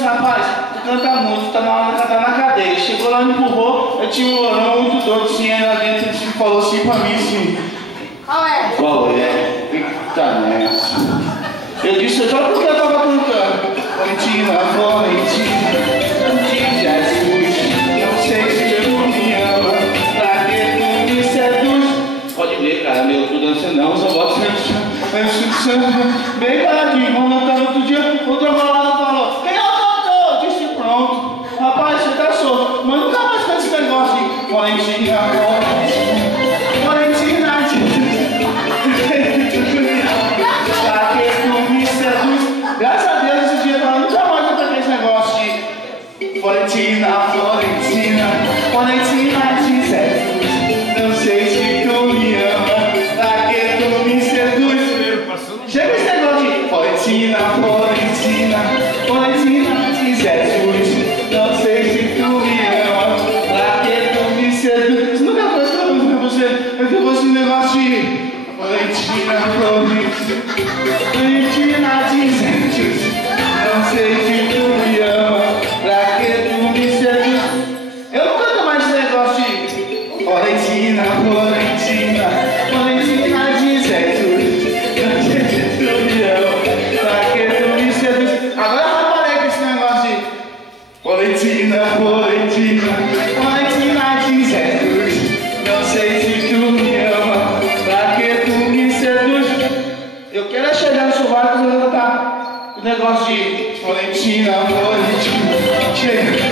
disse, rapaz, tu canta muito, tá na hora de cantar na cadeia. Chegou lá, me empurrou, eu tinha um violão muito doido, assim, aí lá dentro ele falou assim pra mim, assim... Qual é? Qual é? Eita nessa. Eu disse, só porque eu tava cantando. Valentina, Valentina, de Jesus, não sei se eu me ama, pra que tu me seduz. Pode ver, cara, meu, tu dança não, só boto bem paradinho, vamos cantar outro dia, o trombonado falou, quem é o cantor? Eu disse, pronto. Rapaz, você tá solto, mas nunca mais canta esse negócio de Valentina, Valentina, pra que tu me seduz. Graças a Deus, esse dia eu nunca mais vou cantar esse negócio de Valentina, Valentina, Valentina de Jesus. Não sei se tu me ama, pra que tu me seduz. Chega esse negócio de Valentina, Valentina, Valentina de Jesus. Não sei se tu me ama, pra que tu me seduz. Você nunca fez essa música pra você? Eu fiz esse negócio de Valentina, Valentina, Valentina de Jesus. Não sei se tu me ama, pra que tu me seduz. Eu não canto mais esse negócio de Valentina, Valentina, Valentina de Jesus. Não sei se tu me ama, pra que tu me seduz. Agora eu já parei com esse negócio de Valentina, Valentina, Valentina de Jesus. Não sei se tu me ama, pra que tu me seduz. Eu quero é chegar no chuvaco e cantar o negócio de Valentina, Valentina. Chega.